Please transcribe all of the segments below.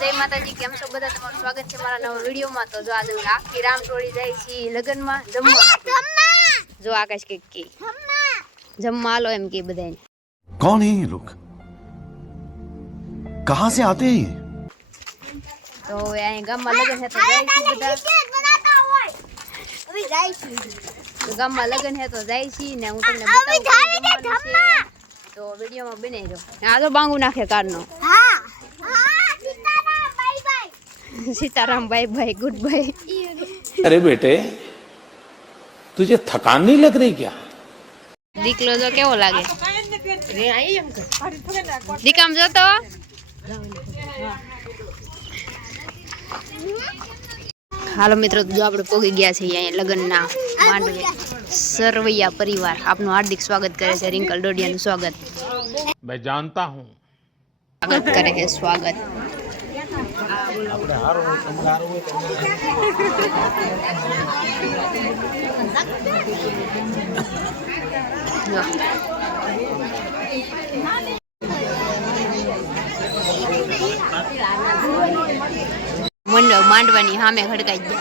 जय माताजी, केम छो बधा? तमारुं स्वागत छे मारा नवा विडियो में। तो जो आज आखी राम टोળી જાય છે લગન માં જમવા। જો આકાશ કે જમવા આલો એમ કે બધાને। कौन है ये लोग? कहां से आते हैं ये? तो અહીં ગામમાં લગન છે તો જાય છે બધા। તો ગામમાં લગન છે તો જાય છે ને હું તમને બતાવું તો વિડિયો માં બનાવી દો। આ તો બાંગુ નાખે કારનો। હા Sitaram bye bye goodbye. अरे बेटे तुझे थकान नहीं लग रही क्या? दीकलो जो केवो लागे दीकाम जो तो हालो मित्रों, जो आपणे पोगी गया छे अहीं लग्नना मांडवे। सरवैया परिवार आपनुं हार्दिक स्वागत करे छे। रिंकल डोडियानुं स्वागत मैं जानता हूँ। स्वागत करे है स्वागत। मांडवानी हामे खड़काई गया।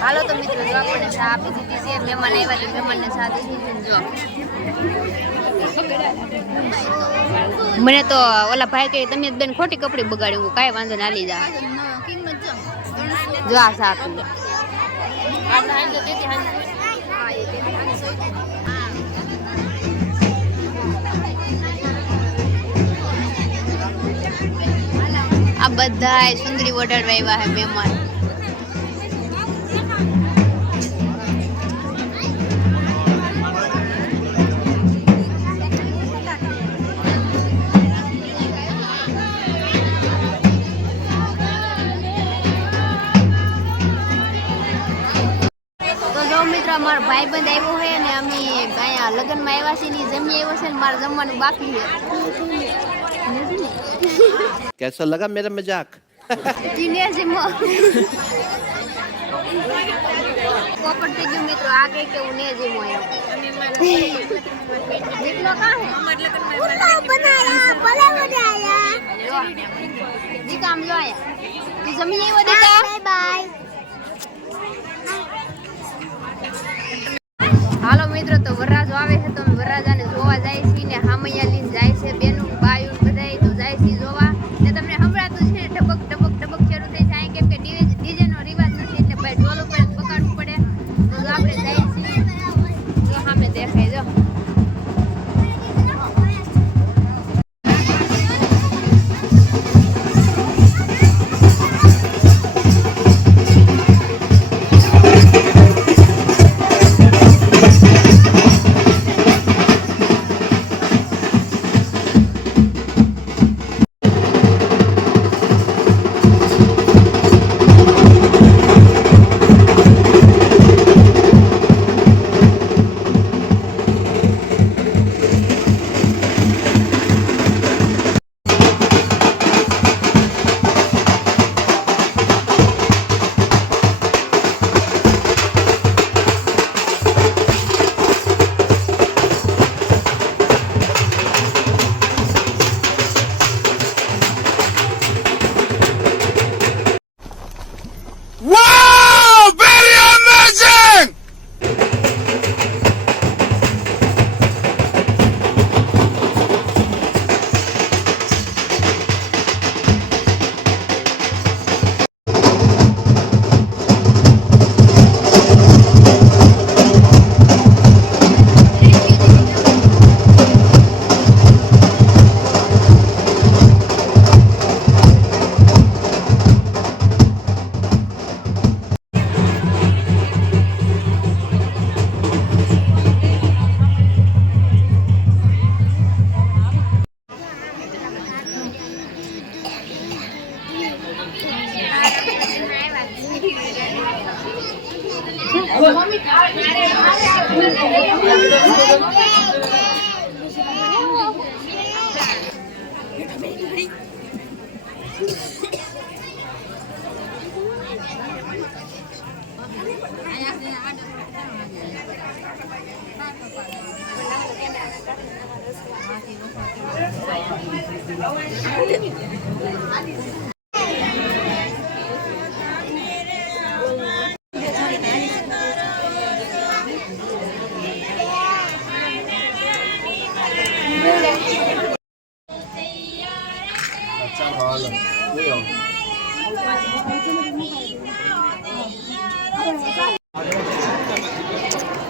हालो तो मित्रों, जो आपणे चा आपी दीधी छे, मेहमान आव्या तो मेहमान ने चा दीधी छे। जो मने तो ओला भाई के तमे बेन खोटी कपड़ी बगाड्યું કાઈ વાંધો ના લી જા। જો આ સાથ આ બધાય સુંદરી ઓઢાડવા આવ્યા હે મહેમાન। मार भाई बंद आयो है ने अमी आया लगन में आया छे नी जमी आयो छे मार जमवानुं बाकी है। कैसा लगा मेरा मजाक? जीने जिमो कोपट थे जो मित्रों आगे के उने जिमो है। देखलो का है हमार लगन में बनाया भले बनाया जी काम जो आया तू जमी आयो देखा। Bye bye. हालो मित्रों, तो वरराजो आवे है तो वरराजाने जोवा जाय छी ने हामैया लीन जाय छे बेनु बायु बधाई तो जाय छी जोवा ने तमने संभळाતું છે ઢબક ઢબક ઢબક શરૂ થઈ જાય કેમ કે ડીજે નો રિવાજ નથી એટલે ભાઈ ઢોલ ઉપર પકડવું પડે। તો આપણે જાય छी જો સામે દેખાય જો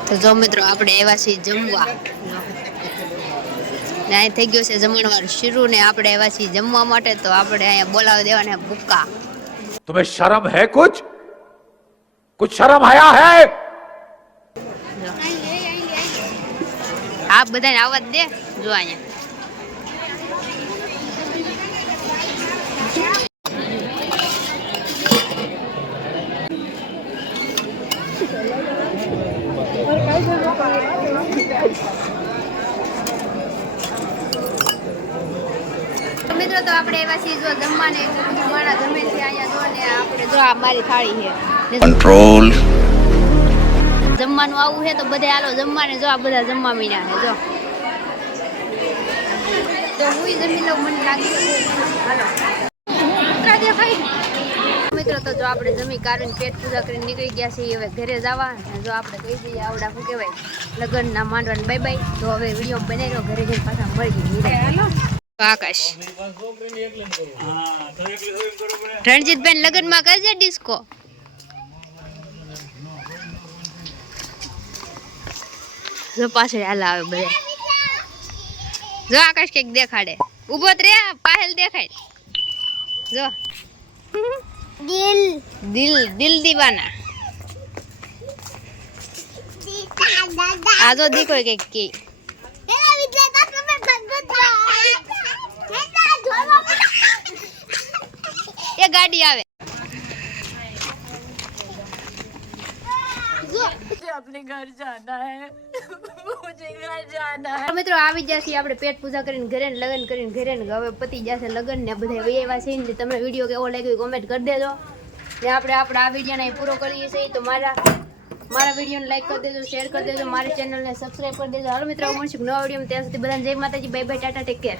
તો જો મિત્રો આપણે આવ્યા છીએ જમવા ને અહીં થઈ ગયો છે જમણવાર શરૂ ને આપણે આવ્યા છીએ જમવા માટે તો આપણે અહીંયા બોલાવી દેવાના ભૂકા तुम्हें शर्म है कुछ शर्म आया है આ બધાને આવાજ દે જો અહીંયા મિત્રો તો આપણે એવા છીએ જો જમવાને જમવાના જમે છે અહીંયા જો ને આપણે જો આ મારી થાળી છે कंट्रोल જમવાનું આવું છે તો બધા હાલો જમવાને જો આ બધા જમવા મીના છે જો તો હું જમી લઉં મને લાગી હાલો કાજે ભાઈ મિત્રો તો જો આપણે જમી કાઢીને પેટ પૂજા કરીને નીકળી ગયા છીએ હવે ઘરે જવા જો આપણે કહી દઈએ આવડા શું કહેવાય લગ્નના માંડવાને બાય બાય તો હવે વિડીયો બનાવ્યો ઘરે જઈને પાછા મળી ગઈ હાલો આકાશ રણજીતભાઈ લગ્નમાં કરજે ડિસ્કો જો પાછળ હાલ આવે બધા જો આકાશ કઈક દેખાડે ઉભો રે પાછળ દેખાય જો દિલ દિલ દિલ દીવાના આ જો દીકરો કઈક કે એ ગાડી આવે अपने घर जाना है मुझे घर जाना है મિત્રો આવી જશે આપણે પેટ પૂજા કરીને ઘરે લગ્ન કરીને ઘરે હવે પતી જશે લગ્ન ને બધા વૈયા છે ને તમને વિડીયો કેવો લાગ્યો કોમેન્ટ કરી દેજો ને આપણે આપણા આ વિડીયોને પૂરો કરીએ છીએ તો મારા વિડીયોને લાઈક કરી દેજો શેર કરી દેજો મારી ચેનલને સબસ્ક્રાઇબ કરી દેજો હાલો મિત્રો મળશું નવા વિડીયોમાં ત્યાં સુધી બધાને જય માતાજી bye bye Tata take care